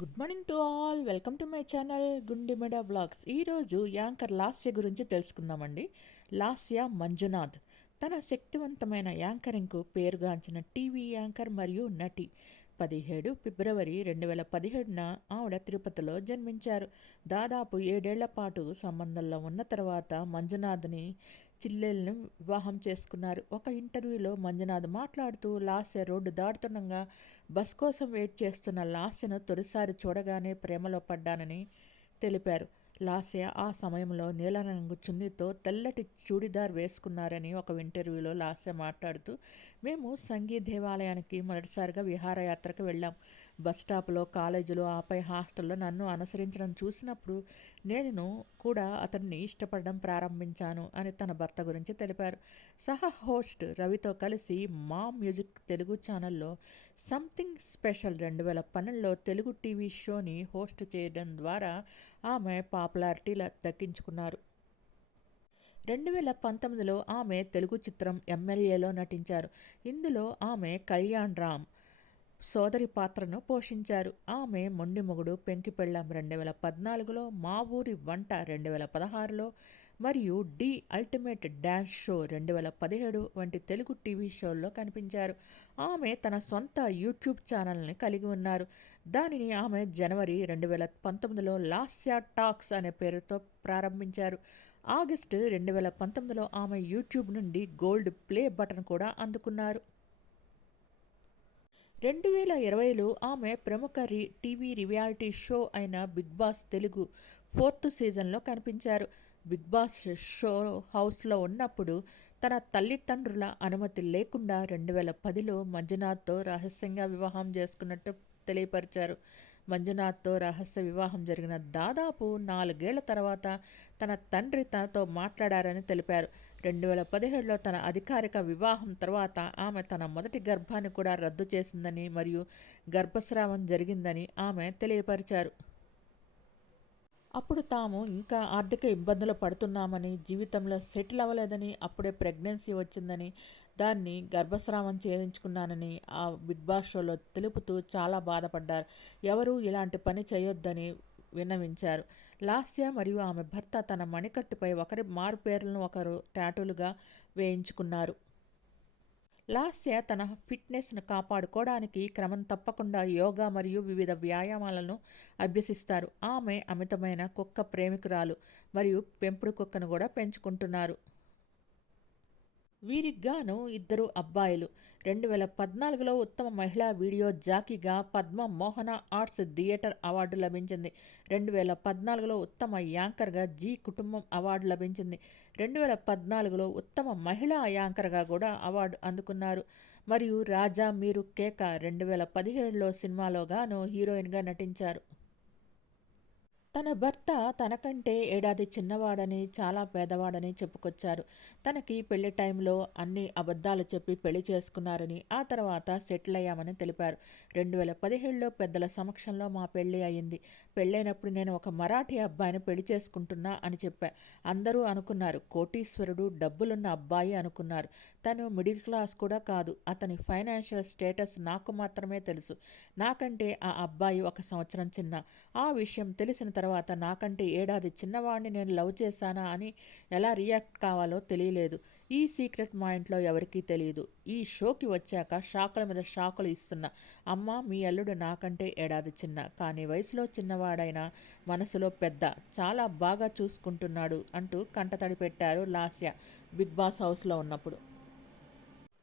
Good morning to all. Welcome to my channel Gundimeda vlogs. ఈరోజు anchor Lasya గురించి తెలుసుకుందామండి. లాస్య మంజునాథ్ తన శక్తివంతమైన యాంకరింగ్కు పేరుగాంచిన టీవీ యాంకర్ మరియు నటి. 17 ఫిబ్రవరి 2017న ఆవిడ తిరుపతిలో జన్మించారు. దాదాపు 7 ఏళ్ల పాటు సంబంధంలో ఉన్న తర్వాత మంజునాథ్ని చిల్లెల్ని వివాహం చేసుకున్నారు. ఒక ఇంటర్వ్యూలో మంజునాథ్ మాట్లాడుతూ లాస్య రోడ్డు దాటుతుండగా బస్ కోసం వెయిట్ చేస్తున్న లాస్యను తొలిసారి చూడగానే ప్రేమలో పడ్డానని తెలిపారు. లాస్య ఆ సమయంలో నీలరంగు చున్నీతో తెల్లటి చూడిదార్ వేసుకున్నారని ఒక ఇంటర్వ్యూలో లాస్య మాట్లాడుతూ, మేము సంగీ దేవాలయానికి మొదటిసారిగా విహారయాత్రకు వెళ్ళాం. బస్టాప్లో, కాలేజీలో, ఆపై హాస్టల్లో నన్ను అనుసరించడం చూసినప్పుడు నేను కూడా అతన్ని ఇష్టపడడం ప్రారంభించాను అని తన భర్త గురించి తెలిపారు. సహ హోస్ట్ రవితో కలిసి మా మ్యూజిక్ తెలుగు ఛానల్లో సంథింగ్ స్పెషల్ 2012లో తెలుగు టీవీ షోని హోస్ట్ చేయడం ద్వారా ఆమె పాపులారిటీ దక్కించుకున్నారు. 2019లో ఆమె తెలుగు చిత్రం ఎమ్మెల్యేలో నటించారు. ఇందులో ఆమె కళ్యాణ్ రామ్ సోదరి పాత్రను పోషించారు. ఆమె మొండి మొగుడు, పెంకి పెళ్ళాం 2014లో, మా ఊరి వంట 2016లో మరియు డి అల్టిమేట్ డ్యాన్స్ షో 2017 వంటి తెలుగు టీవీ షోల్లో కనిపించారు. ఆమె తన సొంత యూట్యూబ్ ఛానల్ని కలిగి ఉన్నారు. దానిని ఆమె జనవరి 2019లో లాస్య టాక్స్ అనే పేరుతో ప్రారంభించారు. ఆగస్టు 2019లో ఆమె యూట్యూబ్ నుండి గోల్డ్ ప్లే బటన్ కూడా అందుకున్నారు. 2020లో ఆమె ప్రముఖ టీవీ రియాలిటీ షో అయిన బిగ్ బాస్ తెలుగు 4th సీజన్లో కనిపించారు. బిగ్ బాస్ షో హౌస్లో ఉన్నప్పుడు తన తల్లిదండ్రుల అనుమతి లేకుండా 2010లో మంజునాథ్తో రహస్యంగా వివాహం చేసుకున్నట్టు తెలియపరిచారు. మంజునాథ్తో రహస్య వివాహం జరిగిన దాదాపు 4 ఏళ్ల తర్వాత తన తండ్రి తనతో మాట్లాడారని తెలిపారు. 2017లో తన అధికారిక వివాహం తర్వాత ఆమె తన మొదటి గర్భాన్ని కూడా రద్దు చేసిందని మరియు గర్భస్రావం జరిగిందని ఆమె తెలియపరిచారు. అప్పుడు తాము ఇంకా ఆర్థిక ఇబ్బందులు పడుతున్నామని, జీవితంలో సెటిల్ అవ్వలేదని, అప్పుడే ప్రెగ్నెన్సీ వచ్చిందని, దాన్ని గర్భస్రావం చేయించుకున్నానని ఆ బిగ్ బాస్ షోలో తెలుపుతూ చాలా బాధపడ్డారు. ఎవరూ ఇలాంటి పని చేయొద్దని విన్నవించారు. లాస్య మరియు ఆమె భర్త తన మణికట్టుపై ఒకరి మారుపేర్లను ఒకరు టాటూలుగా వేయించుకున్నారు. లాస్య తన ఫిట్నెస్ను కాపాడుకోవడానికి క్రమం తప్పకుండా యోగా మరియు వివిధ వ్యాయామాలను అభ్యసిస్తారు. ఆమె అమితమైన కుక్క ప్రేమికురాలు మరియు పెంపుడు కుక్కను కూడా పెంచుకుంటున్నారు. వీరికి గాను 2 అబ్బాయిలు. 2014లో ఉత్తమ మహిళా వీడియో జాకీగా పద్మ మోహన ఆర్ట్స్ థియేటర్ అవార్డు లభించింది. 2014లో ఉత్తమ యాంకర్గా జీ కుటుంబం అవార్డు లభించింది. 2014లో ఉత్తమ మహిళా యాంకర్గా కూడా అవార్డు అందుకున్నారు. మరియు రాజా మీరు కేక 2017లో సినిమాలో గాను హీరోయిన్గా నటించారు. తన భర్త తనకంటే ఏడాది చిన్నవాడని, చాలా పేదవాడని చెప్పుకొచ్చారు. తనకి పెళ్లి టైంలో అన్ని అబద్ధాలు చెప్పి పెళ్లి చేసుకున్నారని, ఆ తర్వాత సెటిల్ అయ్యామని తెలిపారు. 2017లో పెద్దల సమక్షంలో మా పెళ్లి అయింది. పెళ్ళైనప్పుడు నేను ఒక మరాఠీ అబ్బాయిని పెళ్లి చేసుకుంటున్నా అని చెప్పా. అందరూ అనుకున్నారు కోటీశ్వరుడు, డబ్బులున్న అబ్బాయి అనుకున్నారు. తను మిడిల్ క్లాస్ కూడా కాదు. అతని ఫైనాన్షియల్ స్టేటస్ నాకు మాత్రమే తెలుసు. నాకంటే ఆ అబ్బాయి 1 సంవత్సరం చిన్న. ఆ విషయం తెలిసిన తర్వాత నాకంటే ఏడాది చిన్నవాడిని నేను లవ్ చేశానా అని ఎలా రియాక్ట్ కావాలో తెలియలేదు. ఈ సీక్రెట్ మా ఇంట్లో ఎవరికీ తెలియదు. ఈ షోకి వచ్చాక షాకుల మీద షాకులు ఇస్తున్నా. అమ్మ, మీ అల్లుడు నాకంటే ఏడాది చిన్న, కానీ వయసులో చిన్నవాడైనా మనసులో పెద్ద, చాలా బాగా చూసుకుంటున్నాడు అంటూ కంటతడి పెట్టారు లాస్య బిగ్ బాస్ హౌస్లో ఉన్నప్పుడు.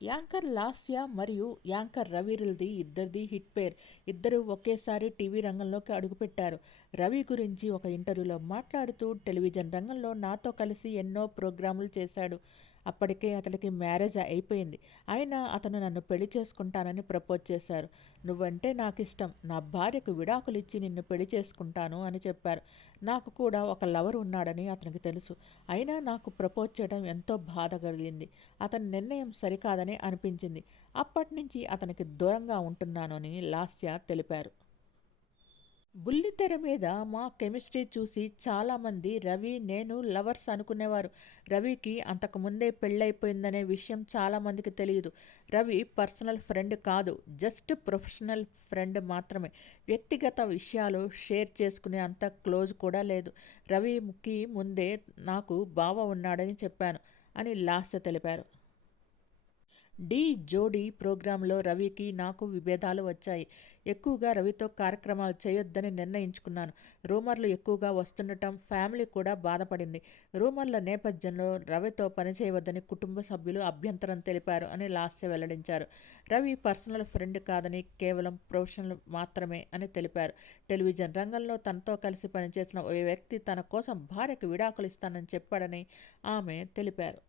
యాంకర్ లాస్య మరియు యాంకర్ రవిరిల్ది ఇద్దరిది హిట్ పేర్. ఇద్దరు ఒకేసారి టీవీ రంగంలోకి అడుగుపెట్టారు. రవి గురించి ఒక ఇంటర్వ్యూలో మాట్లాడుతూ, టెలివిజన్ రంగంలో నాతో కలిసి ఎన్నో ప్రోగ్రాములు చేశాడు. అప్పటికే అతడికి మ్యారేజ్ అయిపోయింది. అయినా అతను నన్ను పెళ్లి చేసుకుంటానని ప్రపోజ్ చేశారు. నువ్వంటే నాకు ఇష్టం, నా భార్యకు విడాకులు ఇచ్చి నిన్ను పెళ్లి చేసుకుంటాను అని చెప్పారు. నాకు కూడా ఒక లవర్ ఉన్నాడని అతనికి తెలుసు. అయినా నాకు ప్రపోజ్ చేయడం ఎంతో బాధ కలిగింది. అతని నిర్ణయం సరికాదని అనిపించింది. అప్పటి నుంచి అతనికి దూరంగా ఉంటున్నాను అని లాస్య తెలిపారు. బుల్లితెర మీద మా కెమిస్ట్రీ చూసి చాలామంది రవి నేను లవర్స్ అనుకునేవారు. రవికి అంతకుముందే పెళ్ళైపోయిందనే విషయం చాలామందికి తెలియదు. రవి పర్సనల్ ఫ్రెండ్ కాదు, జస్ట్ ప్రొఫెషనల్ ఫ్రెండ్ మాత్రమే. వ్యక్తిగత విషయాలు షేర్ చేసుకునే అంత క్లోజ్ కూడా లేదు. రవికి ముందే నాకు బావ ఉన్నాడని చెప్పాను అని లాస్య తెలిపారు. ఢీ జోడీ ప్రోగ్రాంలో రవికి నాకు విభేదాలు వచ్చాయి. ఎక్కువగా రవితో కార్యక్రమాలు చేయొద్దని నిర్ణయించుకున్నాను. రూమర్లు ఎక్కువగా వస్తుండటం ఫ్యామిలీ కూడా బాధపడింది. రూమర్ల నేపథ్యంలో రవితో పనిచేయవద్దని కుటుంబ సభ్యులు అభ్యంతరం తెలిపారు అని లాస్య వెల్లడించారు. రవి పర్సనల్ ఫ్రెండ్ కాదని, కేవలం ప్రొఫెషనల్ మాత్రమే అని తెలిపారు. టెలివిజన్ రంగంలో తనతో కలిసి పనిచేసిన ఓ వ్యక్తి తన కోసం భార్యకు విడాకులు ఇస్తానని చెప్పాడని ఆమె తెలిపారు.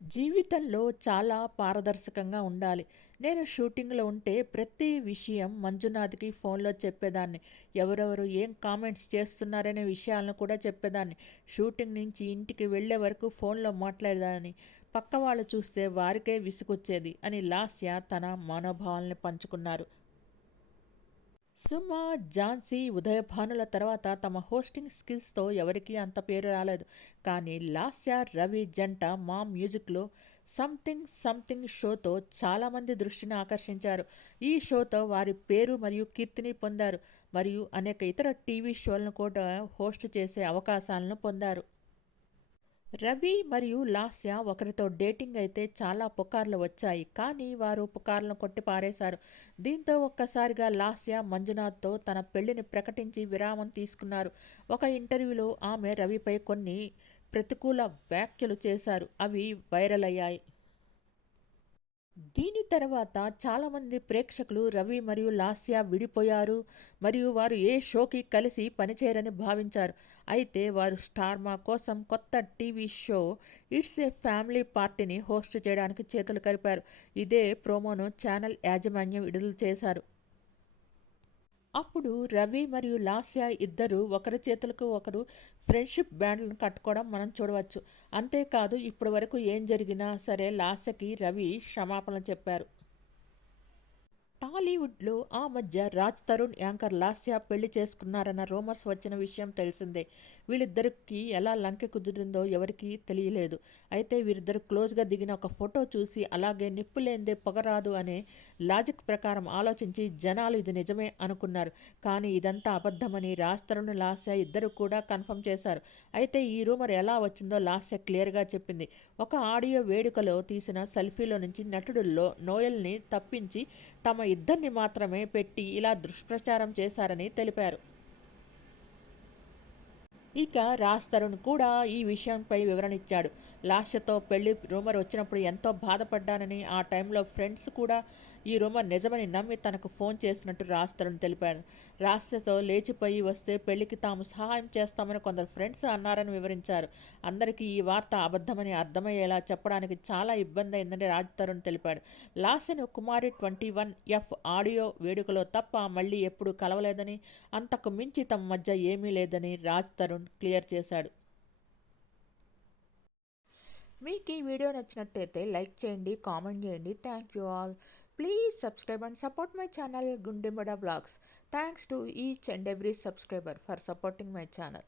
జీవితంలో చాలా పారదర్శకంగా ఉండాలి. నేను షూటింగ్లో ఉంటే ప్రతి విషయం మంజునాథ్కి ఫోన్లో చెప్పేదాన్ని. ఎవరెవరు ఏం కామెంట్స్ చేస్తున్నారనే విషయాలను కూడా చెప్పేదాన్ని. షూటింగ్ నుంచి ఇంటికి వెళ్లే వరకు ఫోన్లో మాట్లాడేదాన్ని. పక్క వాళ్ళు చూస్తే వారికే విసుగొచ్చేది అని లాస్య తన మనోభావాల్ని పంచుకున్నారు. సుమ, ఝాన్సీ, ఉదయభానుల తర్వాత తమ హోస్టింగ్ స్కిల్స్తో ఎవరికీ అంత పేరు రాలేదు. కానీ లాస్య, రవి జంట మా మ్యూజిక్లో సంథింగ్ సంథింగ్ షోతో చాలామంది దృష్టిని ఆకర్షించారు. ఈ షోతో వారి పేరు మరియు కీర్తిని పొందారు మరియు అనేక ఇతర టీవీ షోలను కూడా హోస్ట్ చేసే అవకాశాలను పొందారు. రవి మరియు లాస్య ఒకరితో డేటింగ్ అయితే చాలా పుకార్లు వచ్చాయి. కానీ వారు పుకార్లను కొట్టి పారేశారు. దీంతో ఒక్కసారిగా లాస్య మంజునాథ్తో తన పెళ్లిని ప్రకటించి విరామం తీసుకున్నారు. ఒక ఇంటర్వ్యూలో ఆమె రవిపై కొన్ని ప్రతికూల వ్యాఖ్యలు చేశారు. అవి వైరల్ అయ్యాయి. దీని తర్వాత చాలామంది ప్రేక్షకులు రవి మరియు లాస్య విడిపోయారు మరియు వారు ఏ షోకి కలిసి పనిచేయరని భావించారు. అయితే వారు స్టార్మా కోసం కొత్త TV show it's a family పార్టీని హోస్ట్ చేయడానికి చేతులు కలిపారు. ఇదే ప్రోమోను ఛానల్ యాజమాన్యం విడుదల చేశారు. అప్పుడు రవి మరియు లాస్య ఇద్దరు ఒకరి చేతులకు ఒకరు ఫ్రెండ్షిప్ బ్యాండ్లను కట్టుకోవడం మనం చూడవచ్చు. అంతేకాదు ఇప్పటి వరకు ఏం జరిగినా సరే లాస్యకి రవి క్షమాపణ చెప్పారు. టాలీవుడ్లో ఆ మధ్య రాజ్ తరుణ్, యాంకర్ లాస్య పెళ్లి చేసుకున్నారన్న రూమర్స్ వచ్చిన విషయం తెలిసిందే. వీళ్ళిద్దరికి ఎలా లంకె కుదిరిందో ఎవరికీ తెలియలేదు. అయితే వీరిద్దరు క్లోజ్గా దిగిన ఒక ఫోటో చూసి అలాగే నిప్పు లేందే పొగరాదు అనే లాజిక్ ప్రకారం ఆలోచించి జనాలు ఇది నిజమే అనుకున్నారు. కానీ ఇదంతా అబద్ధమని రాజ్ తరుణ్, లాస్య ఇద్దరు కూడా కన్ఫర్మ్ చేశారు. అయితే ఈ రూమర్ ఎలా వచ్చిందో లాస్య క్లియర్గా చెప్పింది. ఒక ఆడియో వేడుకలో తీసిన సెల్ఫీలో నుంచి నటుడు నోయల్ని తప్పించి తమ ఇద్దరిని మాత్రమే పెట్టి ఇలా దుష్ప్రచారం చేశారని తెలిపారు. ఇక రాజ్ తరుణ్ కూడా ఈ విషయంపై వివరణ ఇచ్చాడు. లాస్యతో పెళ్లి రూమర్ వచ్చినప్పుడు ఎంతో బాధపడ్డానని, ఆ టైంలో ఫ్రెండ్స్ కూడా ఈ రూమర్ నిజమని నమ్మి తనకు ఫోన్ చేసినట్టు రాజ్ తరుణ్ తెలిపాడు. లాస్యతో లేచిపోయి వస్తే పెళ్లికి తాము సహాయం చేస్తామని కొందరు ఫ్రెండ్స్ అన్నారని వివరించారు. అందరికీ ఈ వార్త అబద్ధమని అర్థమయ్యేలా చెప్పడానికి చాలా ఇబ్బంది అయిందని రాజ్ తరుణ్ తెలిపాడు. లాస్యను కుమారి 21F ఆడియో వేడుకలో తప్ప మళ్ళీ ఎప్పుడూ కలవలేదని, అంతకు మించి తమ మధ్య ఏమీ లేదని రాజ్ తరుణ్ క్లియర్ చేశాడు. మీకు ఈ వీడియో నచ్చినట్టయితే లైక్ చేయండి, కామెంట్ చేయండి. Thank you all. Please subscribe and support my channel Gundimada Vlogs. Thanks to each and every subscriber for supporting my channel.